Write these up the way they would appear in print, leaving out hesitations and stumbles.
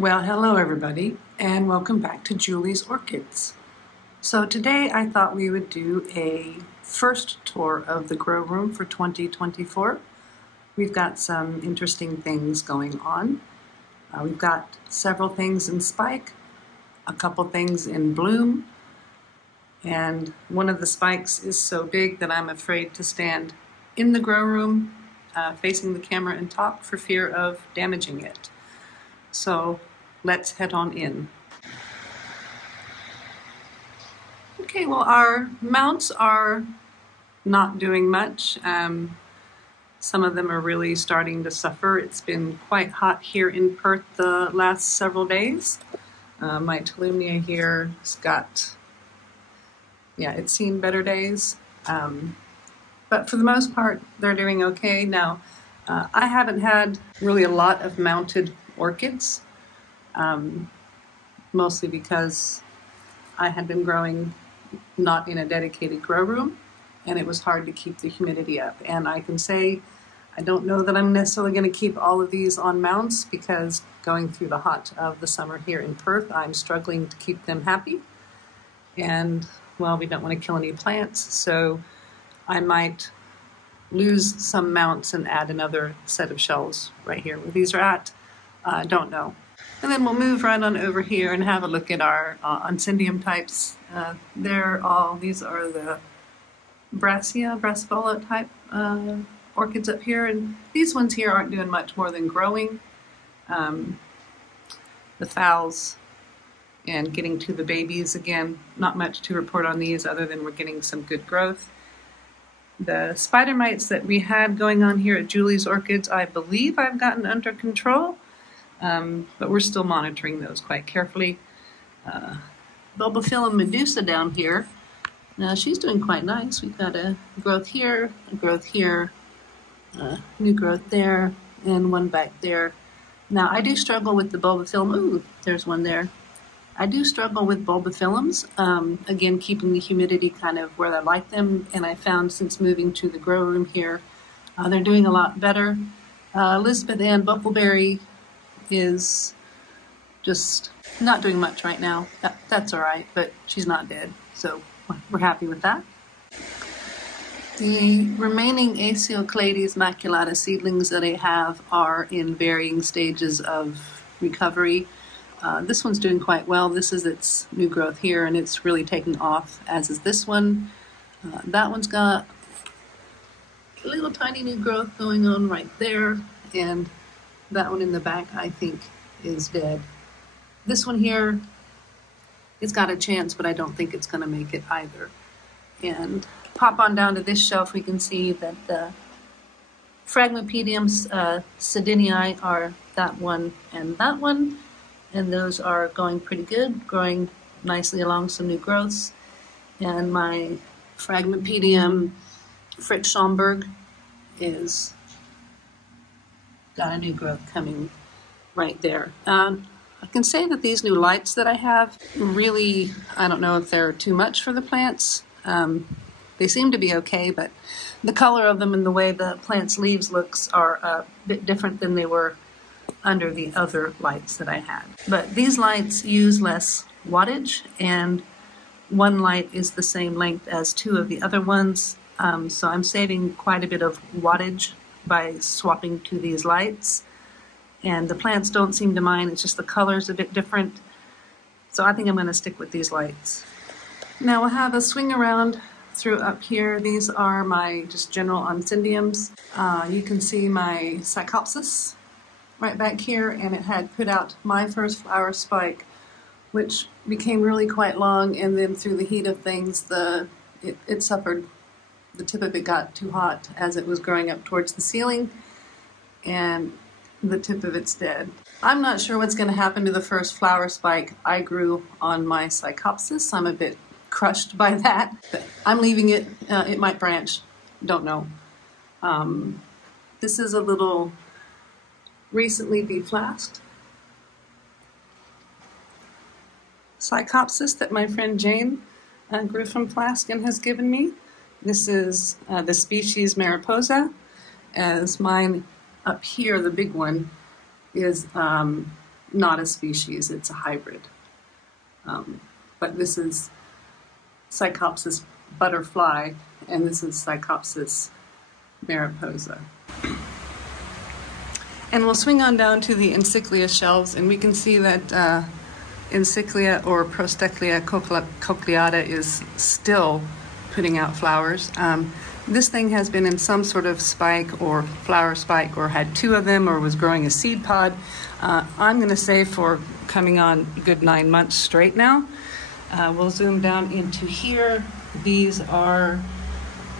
Well, hello everybody, and welcome back to Julie's Orchids. So today I thought we would do a first tour of the grow room for 2024. We've got some interesting things going on. We've got several things in spike, a couple things in bloom, and one of the spikes is so big that I'm afraid to stand in the grow room facing the camera and talk for fear of damaging it. So let's head on in. Okay, well, our mounts are not doing much. Some of them are really starting to suffer. It's been quite hot here in Perth the last several days. My Caladium here has got, it's seen better days. But for the most part, they're doing okay. Now, I haven't had really a lot of mounted orchids, mostly because I had been growing not in a dedicated grow room, and it was hard to keep the humidity up. And I can say I don't know that I'm necessarily going to keep all of these on mounts, because going through the hot of the summer here in Perth, I'm struggling to keep them happy. And, well, we don't want to kill any plants, so I might lose some mounts and add another set of shelves right here where these are at. Don't know. And then we'll move right on over here and have a look at our Onium types. These are the Brassavola type orchids up here, and these ones here aren't doing much more than growing the phals and getting to the babies again. Not much to report on these other than we're getting some good growth. The spider mites that we had going on here at Julie's Orchids, I believe I've gotten under control. But we're still monitoring those quite carefully. Buba Medusa down here, now she's doing quite nice. We've got a growth here, new growth there, and one back there. Now I do struggle with the bulbophyllum. Ooh, there's one there. I do struggle with bulbophyllums, again keeping the humidity kind of where I like them, and I found since moving to the grow room here, they're doing a lot better. Elizabeth Ann Buckleberry is just not doing much right now. That's all right, but she's not dead, so we're happy with that. The remaining Caladium maculata seedlings that I have are in varying stages of recovery. This one's doing quite well. This is its new growth here, and it's really taking off, as is this one. That one's got a little tiny new growth going on right there, and that one in the back, I think, is dead. This one here, it's got a chance, but I don't think it's going to make it either. And pop on down to this shelf, we can see that the Fragmap Pedium Sedinii are that one, and those are going pretty good, growing nicely along some new growths. And my Fragmap Pedium Fritz Schomburg is got a new growth coming right there. I can say that these new lights that I have really, I don't know if they're too much for the plants. They seem to be okay, but the color of them and the way the plant's leaves looks are a bit different than they were under the other lights that I had. But these lights use less wattage, and one light is the same length as two of the other ones, so I'm saving quite a bit of wattage by swapping to these lights. And the plants don't seem to mind, it's just the color's a bit different. So I think I'm going to stick with these lights. Now we'll have a swing around through up here. These are my just general Oniums. You can see my Psychopsis right back here, and it had put out my first flower spike, which became really quite long, and then through the heat of things, it suffered. The tip of it got too hot as it was growing up towards the ceiling, and the tip of it's dead. I'm not sure what's going to happen to the first flower spike I grew on my Psychopsis. I'm a bit crushed by that, but I'm leaving it. It might branch. Don't know. This is a little recently deflasked Psychopsis that my friend Jane grew from flask and has given me. This is the species Mariposa, as mine up here, the big one, is not a species, it's a hybrid. But this is Psychopsis butterfly, and this is Psychopsis mariposa. And we'll swing on down to the Encyclia shelves, and we can see that Encyclia or Prostechlia cochleata is still putting out flowers. This thing has been in some sort of spike or flower spike, or had two of them, or was growing a seed pod. I'm going to say for coming on a good 9 months straight now. We'll zoom down into here. These are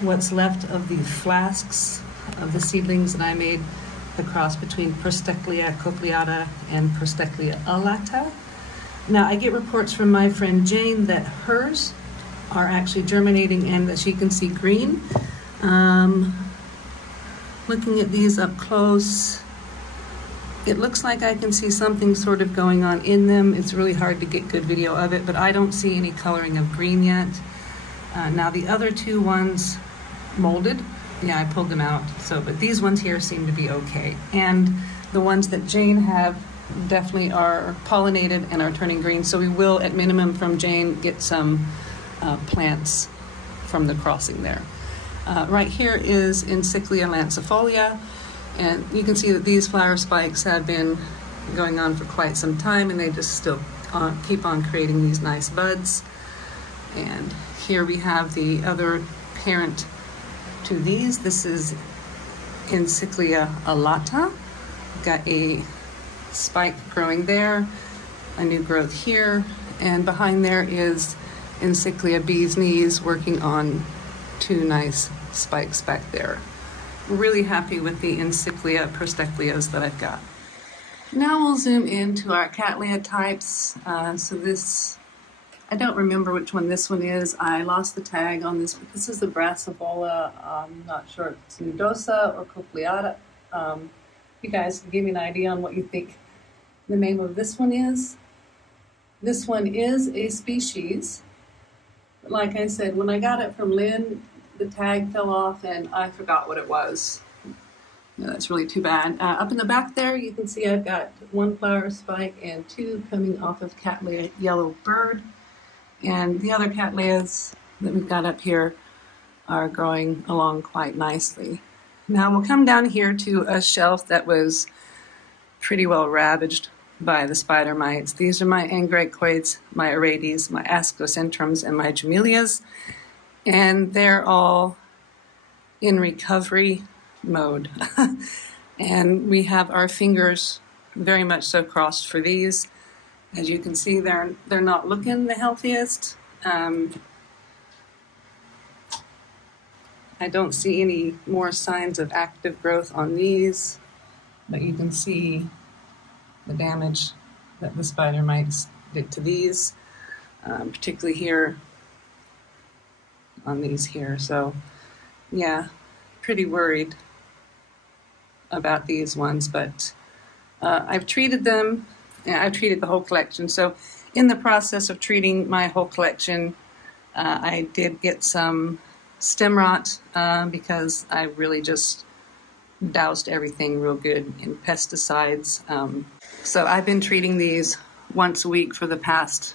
what's left of the flasks of the seedlings that I made, the cross between Prostechlia cochleata and Prostechlia alata. Now, I get reports from my friend Jane that hers are actually germinating and that she can see green. Looking at these up close, it looks like I can see something sort of going on in them. It's really hard to get good video of it, but I don't see any coloring of green yet. Now the other two ones molded, yeah, I pulled them out. So, but these ones here seem to be okay. And the ones that Jane have definitely are pollinated and are turning green. So we will, at minimum from Jane, get some plants from the crossing there. Right here is Encyclia lancifolia. And you can see that these flower spikes have been going on for quite some time, and they just still keep on creating these nice buds. And here we have the other parent to these. This is Encyclia alata. Got a spike growing there, a new growth here, and behind there is Encyclia bee's knees working on two nice spikes back there. Really happy with the Encyclia prostechlias that I've got. Now we'll zoom into our Cattleya types. So this, I don't remember which one this one is. I lost the tag on this, but this is the Brassavola. I'm not sure if it's nudosa or cochleata. You guys can give me an idea on what you think the name of this one is. This one is a species. But like I said, when I got it from Lynn, the tag fell off and I forgot what it was. Yeah, that's really too bad. Up in the back there, you can see I've got one flower spike and two coming off of Cattleya yellow bird. And the other Cattleyas that we've got up here are growing along quite nicely. Now we'll come down here to a shelf that was pretty well ravaged by the spider mites. These are my Angraecoids, my Orchids, my Ascocentrums, and my Gemelias. And they're all in recovery mode. And we have our fingers very much so crossed for these. As you can see, they're not looking the healthiest. I don't see any more signs of active growth on these, but you can see the damage that the spider mites did to these, particularly here on these here. So yeah, pretty worried about these ones, but I've treated them. I've treated the whole collection. So in the process of treating my whole collection, I did get some stem rot because I really just doused everything real good in pesticides. So I've been treating these once a week for the past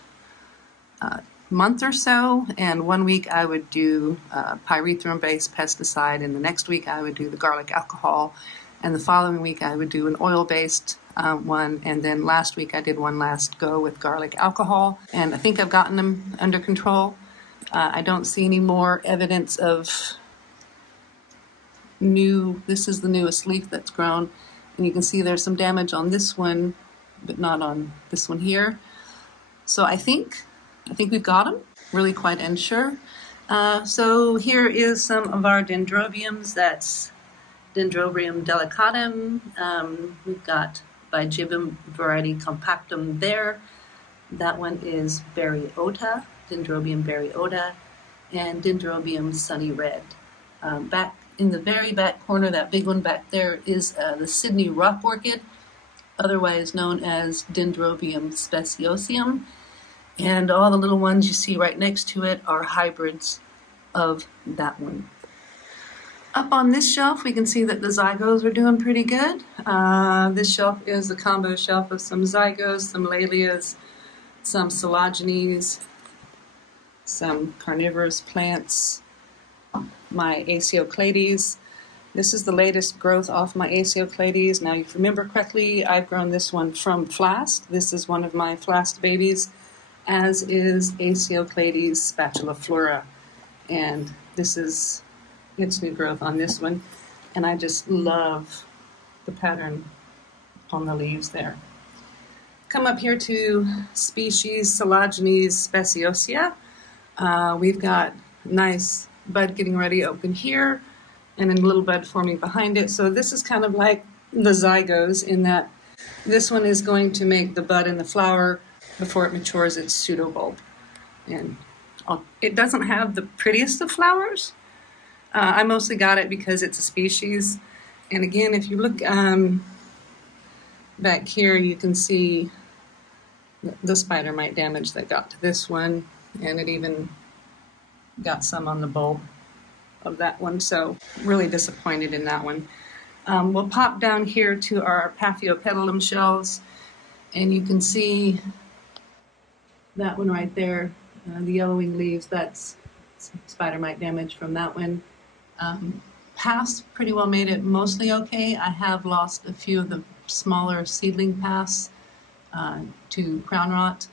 month or so, and 1 week I would do pyrethrum-based pesticide, and the next week I would do the garlic alcohol, and the following week I would do an oil-based one, and then last week I did one last go with garlic alcohol, and I think I've gotten them under control. I don't see any more evidence of this is the newest leaf that's grown, and you can see there's some damage on this one, but not on this one here. So I think we've got them, really quite unsure. So here is some of our dendrobiums. That's Dendrobium delicatum. We've got Bigibbum variety compactum there. That one is Berryota, Dendrobium berryota, and Dendrobium sunny red. Back in the very back corner, that big one back there, is the Sydney rock orchid, otherwise known as Dendrobium speciosum. And all the little ones you see right next to it are hybrids of that one. Up on this shelf, we can see that the zygos are doing pretty good. This shelf is a combo shelf of some zygos, some Lalias, some Coelogenes, some carnivorous plants, my Acioclades. This is the latest growth off my Acioclades. Now, if you remember correctly, I've grown this one from flask. This is one of my flask babies, as is Acioclades spatuliflora. And this is its new growth on this one. And I just love the pattern on the leaves there. Come up here to species Coelogenes speciosa. We've got nice bud getting ready to open here, and then a little bud forming behind it. So this is kind of like the zygos in that this one is going to make the bud and the flower before it matures its pseudobulb. And it doesn't have the prettiest of flowers. I mostly got it because it's a species. And again, if you look back here, you can see the spider mite damage that got to this one, and it even got some on the bulb of that one, so really disappointed in that one. We'll pop down here to our Paphiopedilum shelves, and you can see that one right there, the yellowing leaves. That's spider mite damage from that one. Paths pretty well made it mostly okay. I have lost a few of the smaller seedling paths to crown rot.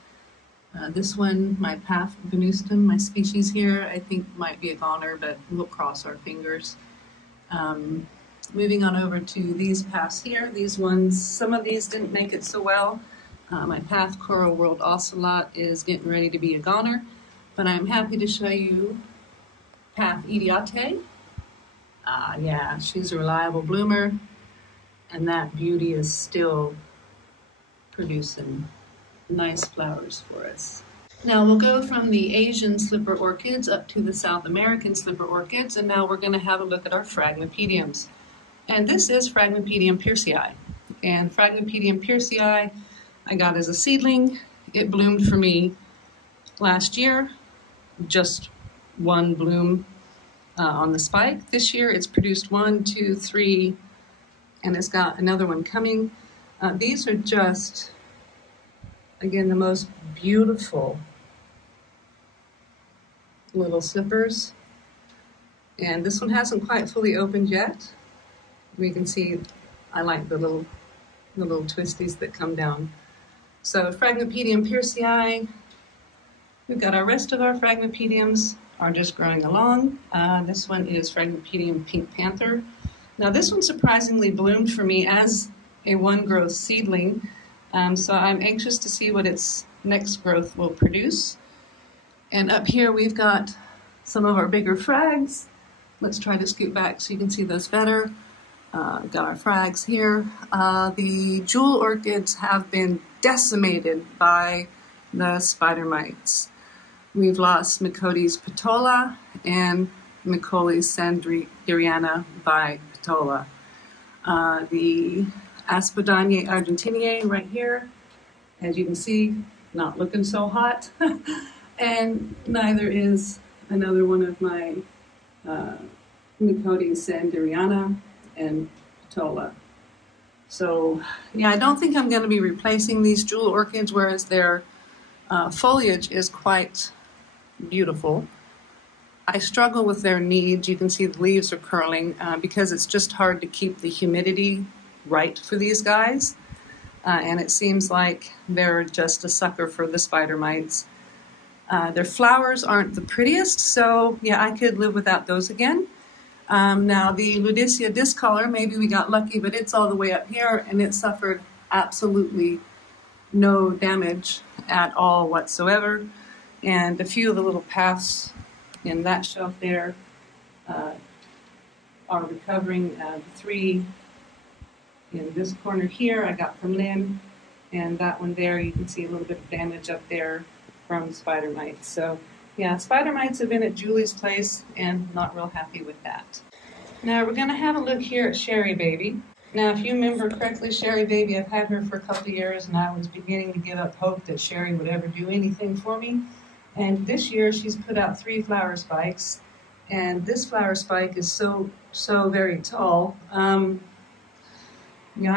This one, my Paph venustum, my species here, I think might be a goner, but we'll cross our fingers. Moving on over to these paths here, these ones, some of these didn't make it so well. My Paph Coral World Ocelot is getting ready to be a goner, but I'm happy to show you Paph Idiate. Yeah, she's a reliable bloomer, and that beauty is still producing nice flowers for us. Now we'll go from the Asian slipper orchids up to the South American slipper orchids, and now we're going to have a look at our Fragmap Pediums. And this is Fragmap Pedium piercii. And Fragmap Pedium piercii I got as a seedling. It bloomed for me last year, just one bloom on the spike. This year it's produced 1, 2, 3, and it's got another one coming. These are just, again, the most beautiful little slippers. And this one hasn't quite fully opened yet. We can see I like the little twisties that come down. So Fragmap Pedium piercii. We've got our rest of our Fragmap Pediums are just growing along. This one is Fragmap Pedium Pink Panther. Now this one surprisingly bloomed for me as a one growth seedling. So I'm anxious to see what its next growth will produce. And up here we've got some of our bigger frags. Let's try to scoot back so you can see those better. Got our frags here. The jewel orchids have been decimated by the spider mites. We've lost Mycotes petola and Mycoles sanderiana by petola. The Aspodania argentiniae right here, as you can see, not looking so hot. And neither is another one of my Mycotes sanderiana and petola. So yeah, I don't think I'm going to be replacing these jewel orchids, whereas their foliage is quite beautiful. I struggle with their needs. You can see the leaves are curling because it's just hard to keep the humidity right for these guys. And it seems like they're just a sucker for the spider mites. Their flowers aren't the prettiest, so yeah, I could live without those again. Now the Ludicea discolor, maybe we got lucky, but it's all the way up here and it suffered absolutely no damage at all whatsoever. And a few of the little paths in that shelf there are recovering. The 3 in this corner here I got from Lynn, and that one there you can see a little bit of damage up there from spider mites. So yeah, spider mites have been at Julie's place and not real happy with that. Now we're going to have a look here at Sherry Baby. Now if you remember correctly, Sherry Baby, I've had her for a couple of years and I was beginning to give up hope that Sherry would ever do anything for me. And this year she's put out 3 flower spikes, and this flower spike is so so very tall. I'm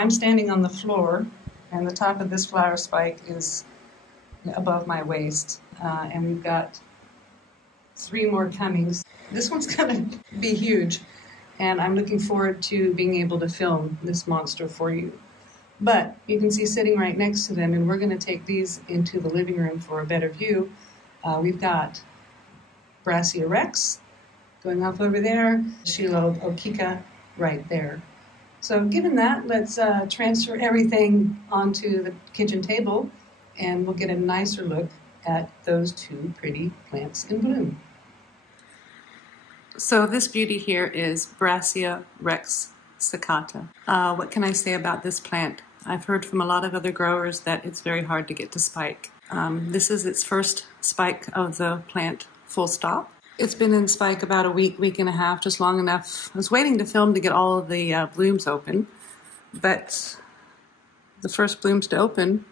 standing on the floor, and the top of this flower spike is above my waist, and we've got 3 more coming. This one's going to be huge, and I'm looking forward to being able to film this monster for you. But you can see sitting right next to them, and we're going to take these into the living room for a better view. We've got Brassia Rex going off over there, Shiloh Okika right there. So given that, let's transfer everything onto the kitchen table, and we'll get a nicer look at those 2 pretty plants in bloom. So this beauty here is Brassia Rexsakata. What can I say about this plant? I've heard from a lot of other growers that it's very hard to get to spike. This is its first spike of the plant, full stop. It's been in spike about a week, week and a half, just long enough. I was waiting to film to get all of the blooms open, but the first blooms to open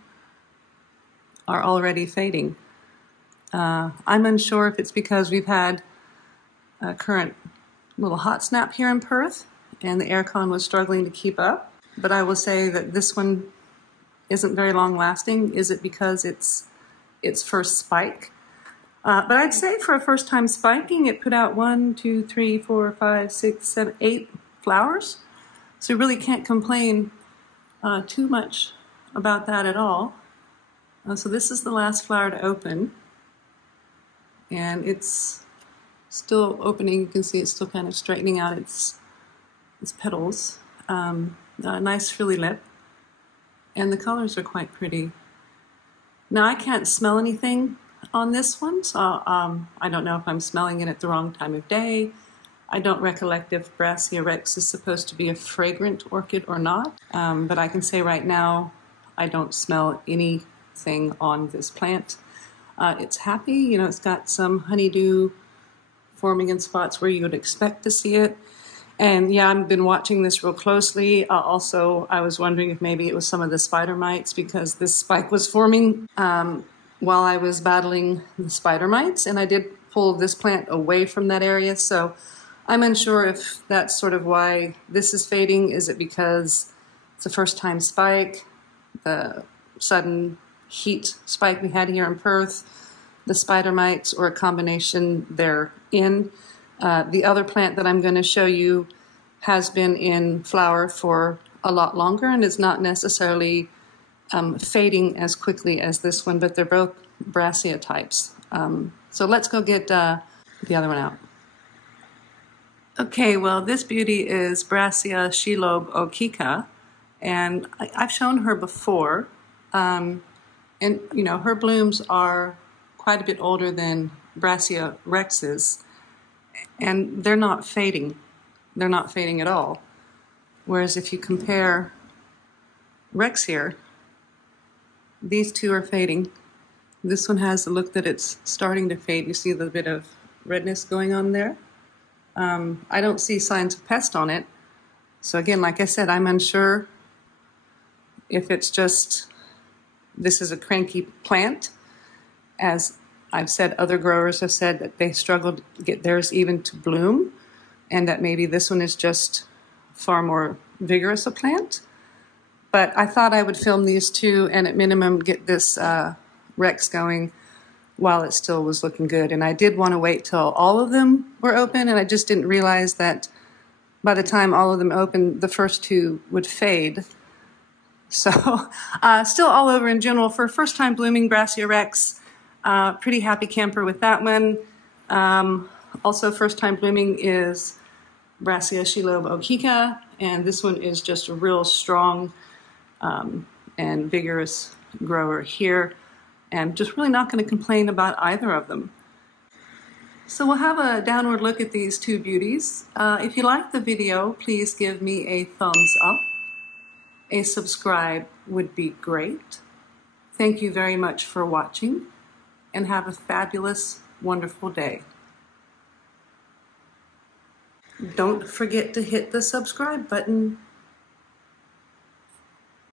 are already fading. I'm unsure if it's because we've had a current little hot snap here in Perth and the aircon was struggling to keep up, but I will say that this one isn't very long lasting. Is it because it's its first spike? But I'd say for a first time spiking, it put out 1, 2, 3, 4, 5, 6, 7, 8 flowers. So you really can't complain too much about that at all. So this is the last flower to open, and it's still opening. You can see it's still kind of straightening out its petals. Nice frilly lip, and the colors are quite pretty. Now I can't smell anything on this one, so I don't know if I'm smelling it at the wrong time of day. I don't recollect if Brassia Rex is supposed to be a fragrant orchid or not, but I can say right now I don't smell anything on this plant. It's happy, you know, it's got some honeydew forming in spots where you would expect to see it. And yeah, I've been watching this real closely. Also, I was wondering if maybe it was some of the spider mites, because this spike was forming while I was battling the spider mites, and I did pull this plant away from that area, so I'm unsure if that's sort of why this is fading. Is it because it's a first time spike, the sudden heat spike we had here in Perth, the spider mites, or a combination therein? The other plant that I'm going to show you has been in flower for a lot longer and is not necessarily fading as quickly as this one, but they're both Brassia types. So let's go get the other one out. Okay, well, this beauty is Brassia Shiloh Okika, and I've shown her before, and you know, her blooms are quite a bit older than Brassia Rex's, and they're not fading. They're not fading at all. Whereas if you compare Rex here, these 2 are fading. This one has the look that it's starting to fade. You see the bit of redness going on there. I don't see signs of pest on it. So again, like I said, I'm unsure if it's just this is a cranky plant. As I've said, other growers have said that they struggled to get theirs even to bloom, and that maybe this one is just far more vigorous a plant. But I thought I would film these 2 and at minimum get this Rex going while it still was looking good. And I did want to wait till all of them were open, and I just didn't realize that by the time all of them opened, the first 2 would fade. So still all over in general for first time blooming Brassia Rex. Pretty happy camper with that one. Also first time blooming is Brassia Shiloh Okika, and this one is just a real strong and vigorous grower here, and just really not going to complain about either of them. So we'll have a downward look at these 2 beauties. If you like the video, please give me a thumbs up. A subscribe would be great. Thank you very much for watching, and have a fabulous, wonderful day. Don't forget to hit the subscribe button.